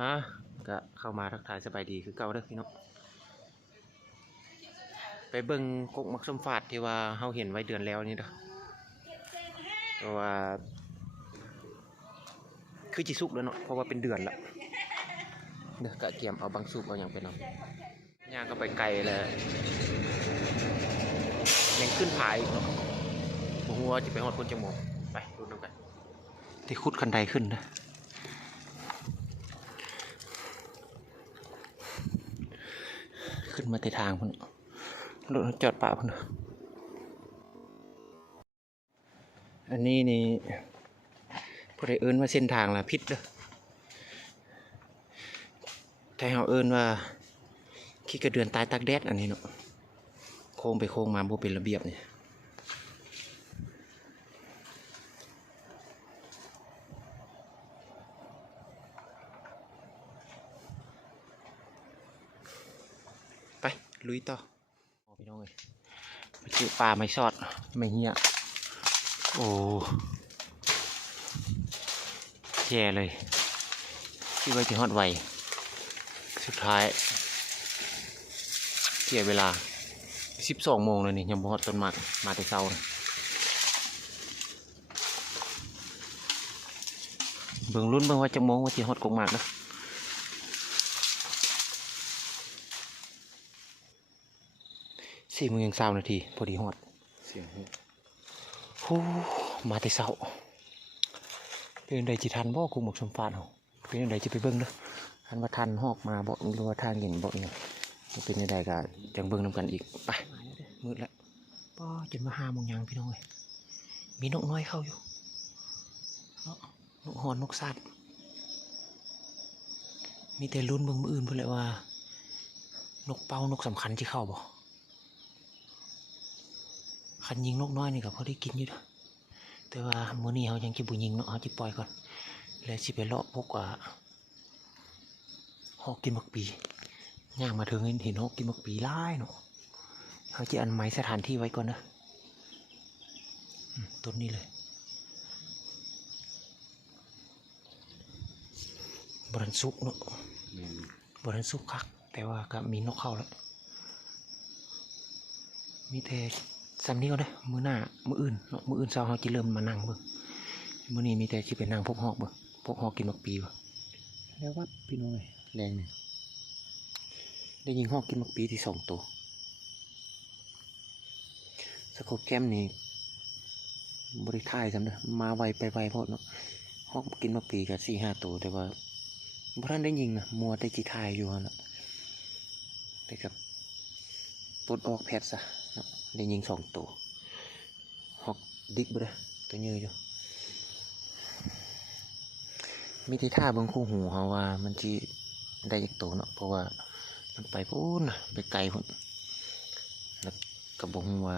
อ่ะก็เข้ามาทักทายสบายดีคือเก่าเด้อพี่น้องไปเบิ่งกกมักส้มฝาดที่ว่าเฮาเห็นไว้เดือนแล้วนี่เด้อเพราะว่าคือจิสุกแล้วเนาะเพราะว่าเป็นเดือนละเด้อกะเกียมเอาบางสุกเอาอย่างไปนำย่างก็ไปไกลแล้วยังขึ้นผาอีกเนาะบ่ฮู้ว่าจะไปฮอดคนจังโมงไปดูนำกันที่ขุดคันไดขึ้นนะขึ้นมาในทางพุ่นรถจอดป่าพุ่นอันนี้นี่ผู้ใดเอิ้นว่าเส้นทางล่ะผิดเด้อแต่เฮาเอิ้นว่าขี้กระเดือนตายตากแดดอันนี้เนาะโค้งไปโค้งมาบ่เป็นระเบียบนี่ไปลุยต่อพี่น้องเอ้ยไปเจอปลาไม่ชอดไม่เหี้ยโอ้แย่เลยที่ไว้ที่ฮอดไวสุดท้ายเสียเวลา12 โมงเลยนี่ยังบ่ฮอดต้นหมากมาแต่เช้าเบิ่งลุ้นเบิ่งว่าจะโมงว่าสิฮอดกกหมากเด้อ4 โมงยัง20 นาทีพอดีฮอดเสียงโอ้มาแต่เช้าเป็นใดจิทันบ่คุมหมกชมฟ้าเฮาเป็นใดจะไปเบิ่งเด้อทันว่าทันฮอกมาบ่หรือว่าทางเห็นบ่เนี่ยเป็นใดก็จังเบิ่งนำกันอีกไปมืดแล้วป้อจนมา5 โมงยังพี่น้องเอ้ยมีนกน้อยเข้าอยู่เนาะนกฮอนนกสัตว์มีแต่ลุ้นเบิ่งมื้ออื่นเพิ่นแหละว่านกเป้านกสำคัญสิเข้าบ่คันยิงนกน้อยนี่ก็พอได้กินอยู่เด้อแต่ว่ามื้อนี้เฮายังสิบ่ยิงเนาะเฮาสิปล่อยก่อนแล้วสิไปเลาะพวกหอกกินมักปีย่างมาถึงเห็นหอกกินมักปีหลายเนาะเฮาสิอันไม้สถานที่ไว้ก่อนนะต้นนี้เลยบ่ทันสุกเนาะบ่ทันสุกคักแต่ว่าก็มีนกเข้าแล้วมีแต่ซ้ำนี้ก็ได้มื้อหน้ามื้ออื่นเนาะมื้ออื่นเช้าเฮาสิเริ่มมานั่งเบิ่งมื้อนี้มีแต่สิไปนั่งพวกหอกเบิ่งพวกหอกกินมักปีบ่แล้ววัดพี่น้อยแรงนี่ได้ยิงหอกกินมักปีที่2 ตัวสกบแก้มนี่บริท่ายจำเด้อมาไวไปไวเพราะเนาะหอกกินมักปีกับ4-5 ตัวแต่ว่าบ่ทันได้ยิงนะมัวแต่จิถ่ายอยู่นะแต่กับปลดออกแพทซะได้ยิง2 ตัวหอกดิกบ่ได้ตัวยืดอยู่มีที่ท่าเบิ่งคู่หูเขาว่ามันสิได้อีกตัวเนาะเพราะว่ามันไปพูนนะไปไกลพุ่นแล้วก็บ่ฮู้ว่า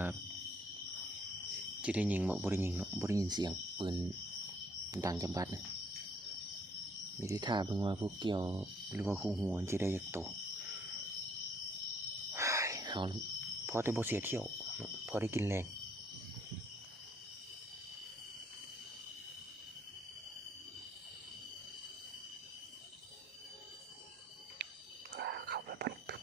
จะได้ยิงบ่ได้ยิงเนาะบ่ได้ยินเสียงปืนดังจำบัดนะมีที่ท่าเบิ่งว่าพวกเกี่ยวหรือว่าคู่หูมันสิได้อีกตัวเฮาพอได้บ่เสียเที่ยวพอได้กินแรงเข้าไปบันทึก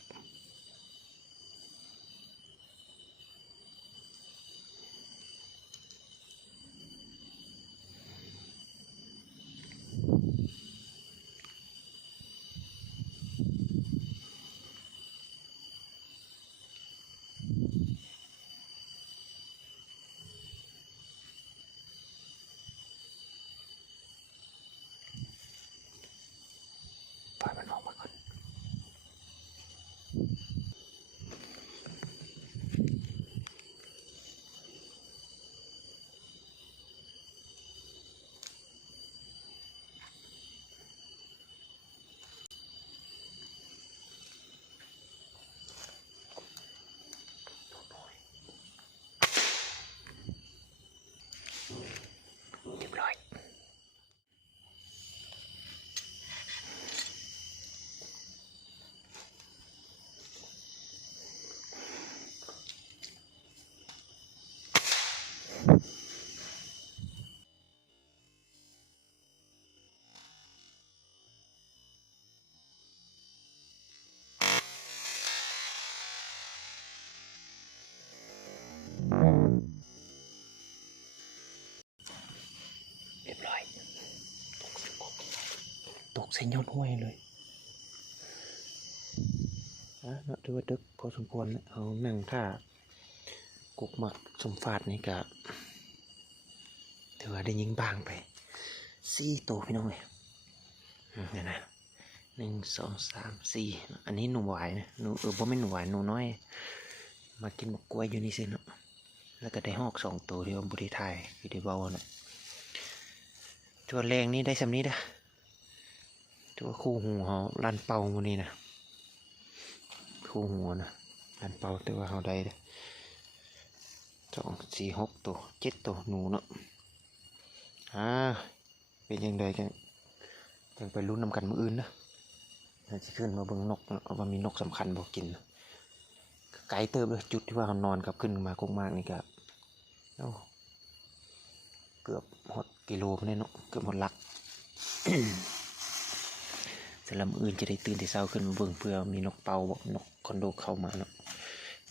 ใส่ยอดห้วยเลยเนาะถือว่าดึกพอสมควรแล้วเอานั่งท่ากกหมักสมฟาดนี่กะถือว่าได้ยิงบางไป4 ตัวพี่น้องเลยเนี่ยนะ1 2 3 4อันนี้หนูหวายนะหนูเพราะไม่หนูหวายหนูน้อยมากินมะกล้วยอยู่นี่สิเนาะแล้วก็ได้หอก2 ตัวที่ว่าบุรีไทยที่ได้เบาเนาะตัวแรงนี่ได้สำนี้นะตัวคู่หูเขาลันเป่ามันนี่นะคู่หัวนะลันเป่าแต่ว่าเขาได้2 4 6 ตัว7 ตัวหนูเนาะเป็นยังไงกันยังไปลุ้นนำกันมืออื่นนะจะขึ้นมาเบิ่งนกว่ามีนกสำคัญบอกกินไกลเติมเลยจุดที่ว่าเขานอนกับขึ้นมากงมากนี่ครับเกือบหดกิโลเนี่ยเนาะเกือบหดลัก สำหรับมืออื่นจะได้ตื่นแต่เช้าขึ้นมาเบิ่งเพื่อมีนกเป่าบอกนกคอนโดเข้ามาเนาะ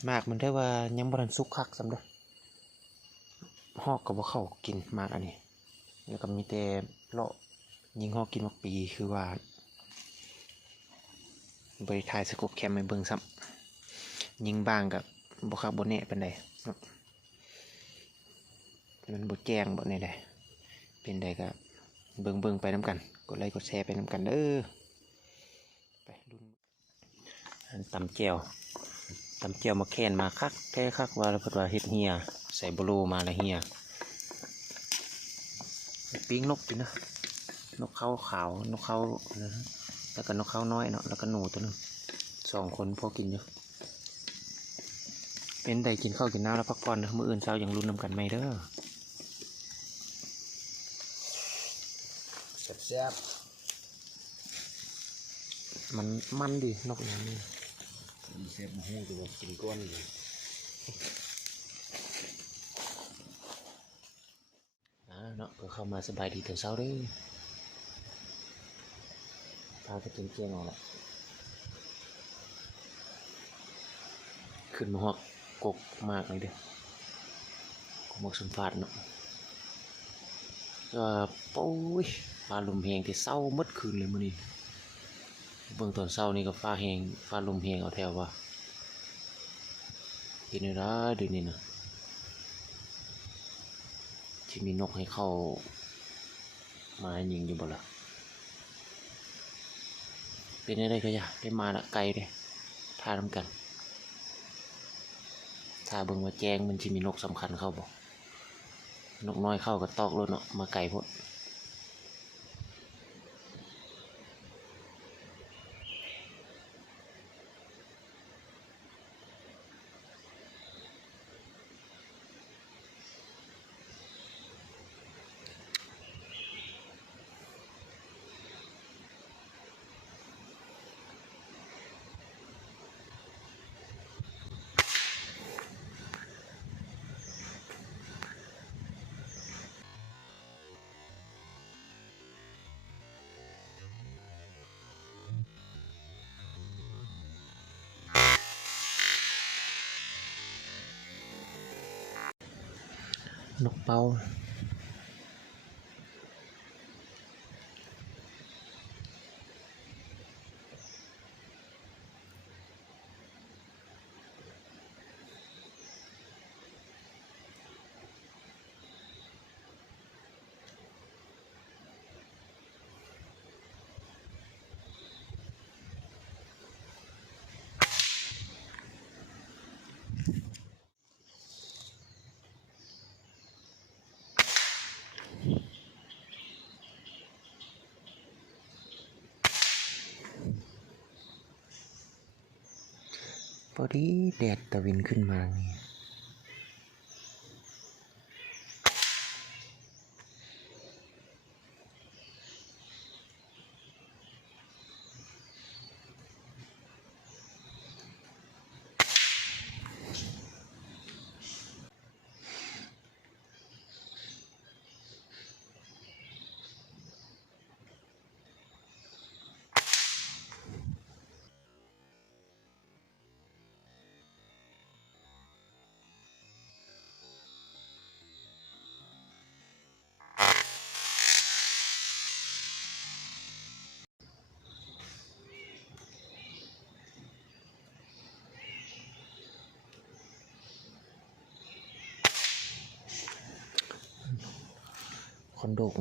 มากมันได้ว่ายังบรันซุกคักสำเร็จหอกกับว่าเข้ากินมากอันนี้แล้วก็มีแต่เลาะยิงหอกกินมักปีคือว่าบริทายสกบแคมไม่เบิ่งซ้ำยิงบางกับบคักบนเนะเป็นไดมันบดแจ้งบดในใดเป็นใดก็เบิ่งไปน้ำกันกดไลค์กดแชร์ไปน้ำกันเด้อไปรุ่นตำแก้วมาแคนมาคักแท้คักว่าแล้วเพิ่นว่าเฮ็ดเฮียใส่โบโลมาแล้วเฮียปิ้งนกอยู่นะนกเขาขาวนกเขาแล้วก็นกเขาน้อยเนาะแล้วก็หนูตัวนึง2 คนพอกินอยู่เป็นได้กินข้าวกินน้ำแล้วพักผ่อนนะมื้ออื่นเช้ายังรุ่นนำกันไหมเด้อแซ่บมันดีนกอย่างนี้แซ่บหูตัวกินก้อนเลยเนาะก็เข้ามาสบายดีแต่เช้าด้วยพาก็เจียงออกละขึ้นมาหอกกกมากเลยเด้อกกมากสมฟาดเนาะก็ปุ้ยฟ้าลมแหงที่เศร้ามัดคืนเลยมื้อนี้เบิ่งตอนเศร้านี่ก็ฟ้าแหงฟ้าลมแหงเอาแถวว่ากินได้เดี๋ยวนี้นะที่มีนกให้เข้ามายิงอยู่บ่ล่ะเป็นอะไรก็อย่าได้มาละไกลเลยท่าทำกันถ้าเบิ่งว่าแจ้งมันที่มีนกสำคัญเข้าบ่นกน้อยเข้าก็ตอกรถเนาะมาไกลพดนกเป้าพอดีแดดตะวินขึ้นมานี่ อนโดก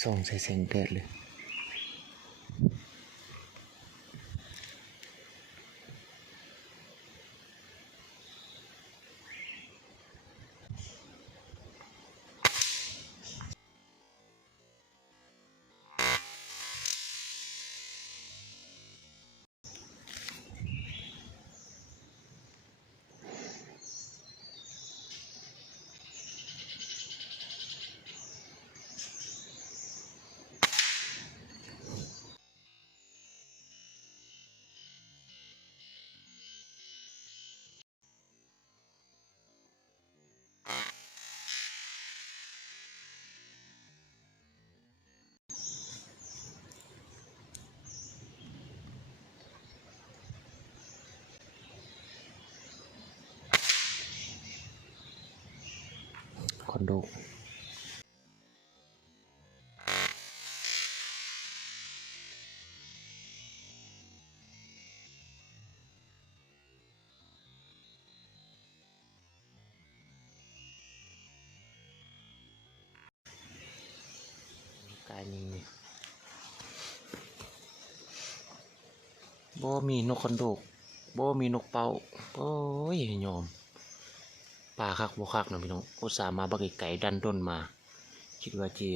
ส่องใส่แสงแดดเลยคอนโดกายยิงนี่บ่มีนกคอนโดกบ่มีนกเป่าโอ้ยยอมป่าคักบ่คักนะพี่น้องอุตส่าห์มาบักไก่ดันด้นมาคิดว่าจี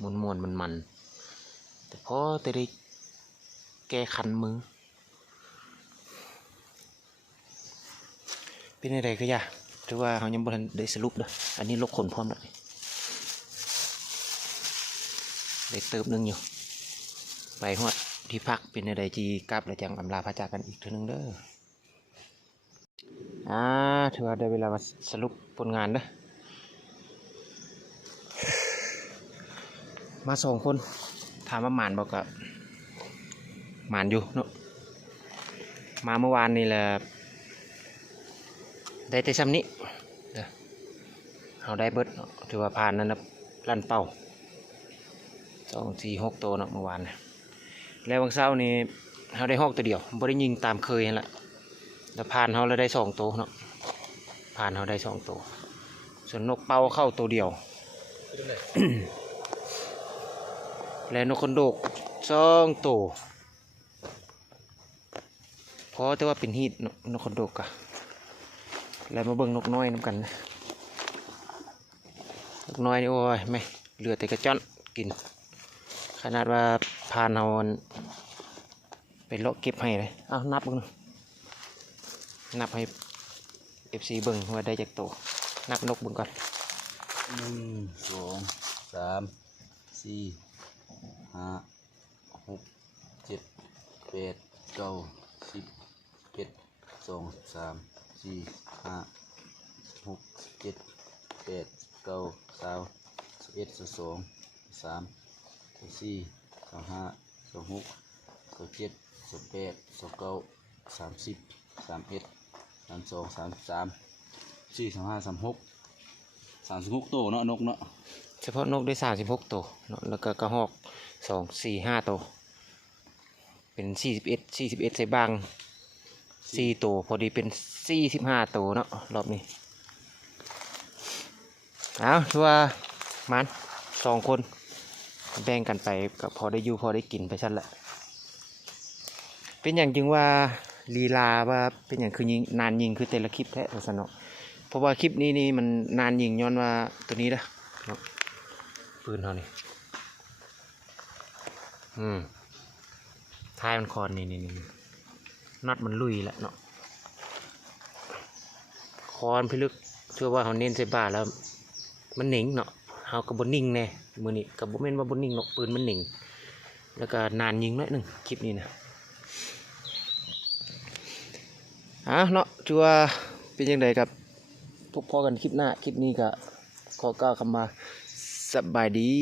มวนมันแต่พอแต่ได้แก้คันมือเป็นอะไรก็ยากถือว่าเขายังบ่ทันได้สรุปเด้ออันนี้ลกขนพร้อมแล้วได้เติมนึงอยู่ไปฮอดที่พักเป็นอะไรจีกลับแล้วจังอำลาพระจากกันอีกเทีนึงเด้อถือว่าได้เวลามาสรุปผลงานเด้อมา2 คนถามว่าหมานบอกกับหมานอยู่เนาะมาเมื่อวานนี่แหละได้แต่ซ้ำนี้เด้อเอาได้เบิดเนาะถือว่าผ่านนั่นนะลั่นเป้า2 4 6ตัวเนาะเมื่อวานนะแล้ววันเสาร์นี่เขาได้6 ตัวเดียวบ่ได้ยิงตามเคยนั่นแหละแล้วผ่านเขาแล้วได้2 ตัวเนาะผ่านเขาได้2 ตัวส่วนนกเป่าเข้าตัวเดียว และนกคนโดก2 ตัวเพราะแต่ว่าเป็นฮีทนกคนโดกอะแล้วมาเบิ่งนกน้อยน้ำกันนะนกน้อยนี่โอ้ยไม่เหลือแต่กระจ้อนกินขนาดว่าพานเอาไปเลาะเก็บให้เลยเอานับเบิ่งนับให้ FC เบิ่งว่าได้จากตัวนับนกเบิ่งก่อน1 2 3 4 5 6 7 8 9 10 11 12 13 14 15 16 17 18 19 20 21 22 23 24 25 26 27 28 29 30 31 32 33 34 35 36 36 ตัวเนาะนกเนาะเฉพาะนกได้36 ตัวเนาะแล้วก็กระหอก2 4 5 ตัวเป็น41ใส่บาง4 ตัวพอดีเป็น45 ตัวเนาะรอบนี้เอาถือว่ามัน2 คนแบ่งกันไปก็พอได้อยู่พอได้กินไปชั้นละเป็นอย่างจึงว่าลีลาว่าเป็นอย่างคือยิงนานยิงคือแต่ละคลิปแท้สนอเพราะว่าคลิปนี้นี่มันนานยิงย้อนว่าตัวนี้นะเนาะปืนเขานี่ท้ายมันคอนนี่น็อตมันลุยแล้วเนาะ คอนพิลึกเชื่อว่าเขาเน้นใส่บาทแล้วมันหนิงเนาะเขากับบนนิ่งแน่มือนี้กับบ่แม่นว่าบนนิ่งเนาะปืนมันหนิงแล้วก็นานยิงหน่อยหนึงคลิปนี้นะเนาะชัวาเป็นยังไงครับพบพอกันคลิปหน้าคลิปนี้ก็ขอกล่าวคำว่าสบายดี